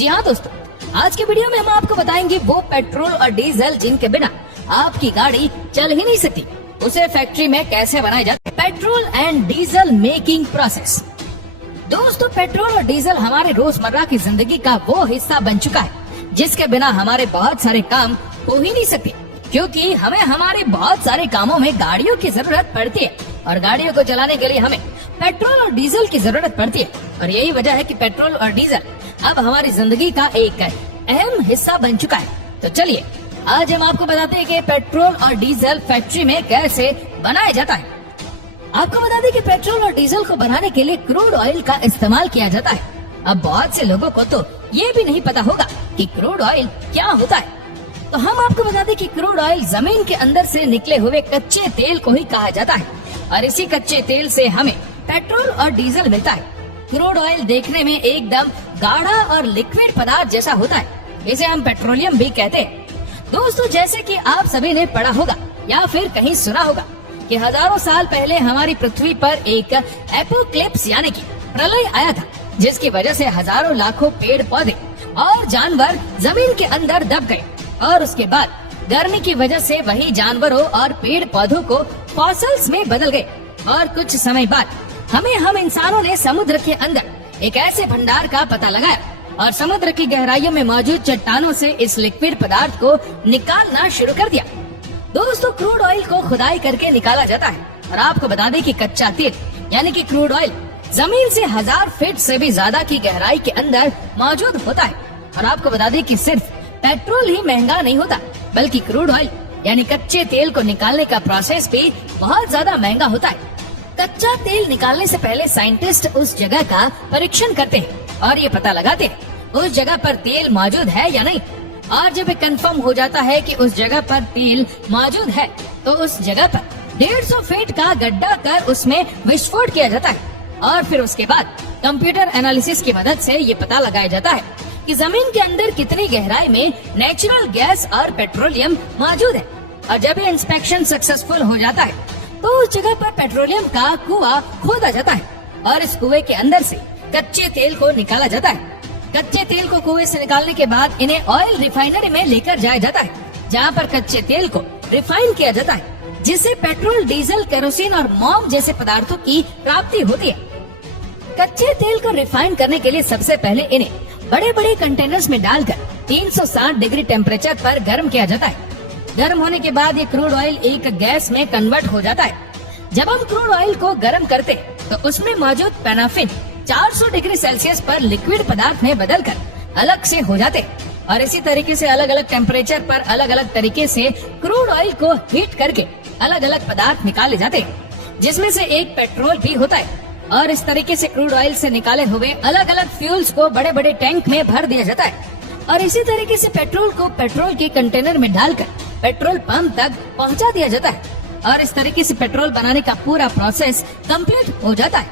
जी हाँ दोस्तों, आज के वीडियो में हम आपको बताएंगे वो पेट्रोल और डीजल जिनके बिना आपकी गाड़ी चल ही नहीं सकती, उसे फैक्ट्री में कैसे बनाया जाता है। Petrol and diesel making process. दोस्तों, पेट्रोल और डीजल हमारे रोजमर्रा की जिंदगी का वो हिस्सा बन चुका है जिसके बिना हमारे बहुत सारे काम हो ही नहीं सकते, क्योंकि हमें हमारे बहुत सारे कामों में गाड़ियों की जरूरत पड़ती है और गाड़ियों को चलाने के लिए हमें पेट्रोल और डीजल की जरूरत पड़ती है। और यही वजह है कि पेट्रोल और डीजल अब हमारी जिंदगी का एक अहम हिस्सा बन चुका है। तो चलिए आज हम आपको बताते हैं कि पेट्रोल और डीजल फैक्ट्री में कैसे बनाया जाता है। आपको बता दें कि पेट्रोल और डीजल को बनाने के लिए क्रूड ऑयल का इस्तेमाल किया जाता है। अब बहुत से लोगों को तो ये भी नहीं पता होगा कि क्रूड ऑयल क्या होता है, तो हम आपको बता दें कि क्रूड ऑयल जमीन के अंदर से निकले हुए कच्चे तेल को ही कहा जाता है और इसी कच्चे तेल से हमें पेट्रोल और डीजल मिलता है। क्रूड ऑयल देखने में एकदम गाढ़ा और लिक्विड पदार्थ जैसा होता है, इसे हम पेट्रोलियम भी कहते हैं। दोस्तों, जैसे कि आप सभी ने पढ़ा होगा या फिर कहीं सुना होगा कि हजारों साल पहले हमारी पृथ्वी पर एक एपोक्लिप्स यानी कि प्रलय आया था, जिसकी वजह से हजारों लाखों पेड़ पौधे और जानवर जमीन के अंदर दब गए और उसके बाद गर्मी की वजह से वही जानवरों और पेड़ पौधों को फॉसिल्स में बदल गए। और कुछ समय बाद हम इंसानों ने समुद्र के अंदर एक ऐसे भंडार का पता लगाया और समुद्र की गहराइयों में मौजूद चट्टानों से इस लिक्विड पदार्थ को निकालना शुरू कर दिया। दोस्तों, क्रूड ऑयल को खुदाई करके निकाला जाता है और आपको बता दें कि कच्चा तेल यानी कि क्रूड ऑयल जमीन से 1000 फीट से भी ज्यादा की गहराई के अंदर मौजूद होता है। और आपको बता दें कि सिर्फ पेट्रोल ही महंगा नहीं होता, बल्कि क्रूड ऑयल यानी कच्चे तेल को निकालने का प्रोसेस भी बहुत ज्यादा महंगा होता है। कच्चा तेल निकालने से पहले साइंटिस्ट उस जगह का परीक्षण करते हैं और ये पता लगाते हैं उस जगह पर तेल मौजूद है या नहीं। और जब कंफर्म हो जाता है कि उस जगह पर तेल मौजूद है, तो उस जगह पर 150 फीट का गड्ढा कर उसमें विस्फोट किया जाता है और फिर उसके बाद कंप्यूटर एनालिसिस की मदद से ये पता लगाया जाता है कि जमीन के अंदर कितनी गहराई में नेचुरल गैस और पेट्रोलियम मौजूद है। और जब ये इंस्पेक्शन सक्सेसफुल हो जाता है, तो उस जगह पर पेट्रोलियम का कुआं खोदा जाता है और इस कुएं के अंदर से कच्चे तेल को निकाला जाता है। कच्चे तेल को कुएं से निकालने के बाद इन्हें ऑयल रिफाइनरी में लेकर जाया जाता है, जहाँ पर कच्चे तेल को रिफाइन किया जाता है, जिससे पेट्रोल, डीजल, केरोसिन और मोम जैसे पदार्थों की प्राप्ति होती है। कच्चे तेल को रिफाइन करने के लिए सबसे पहले इन्हें बड़े बड़े कंटेनर्स में डालकर 360 डिग्री टेम्परेचर पर गर्म किया जाता है। गर्म होने के बाद ये क्रूड ऑयल एक गैस में कन्वर्ट हो जाता है। जब हम क्रूड ऑयल को गर्म करते हैं, तो उसमें मौजूद पैराफिन 400 डिग्री सेल्सियस पर लिक्विड पदार्थ में बदलकर अलग से हो जाते हैं। और इसी तरीके से अलग अलग टेम्परेचर पर अलग अलग तरीके से क्रूड ऑयल को हीट करके अलग अलग पदार्थ निकाले जाते हैं, जिसमें से एक पेट्रोल भी होता है। और इस तरीके से क्रूड ऑयल से निकाले हुए अलग अलग फ्यूल्स को बड़े बड़े टैंक में भर दिया जाता है और इसी तरीके से पेट्रोल को पेट्रोल के कंटेनर में डालकर पेट्रोल पंप तक पहुंचा दिया जाता है और इस तरीके से पेट्रोल बनाने का पूरा प्रोसेस कंप्लीट हो जाता है।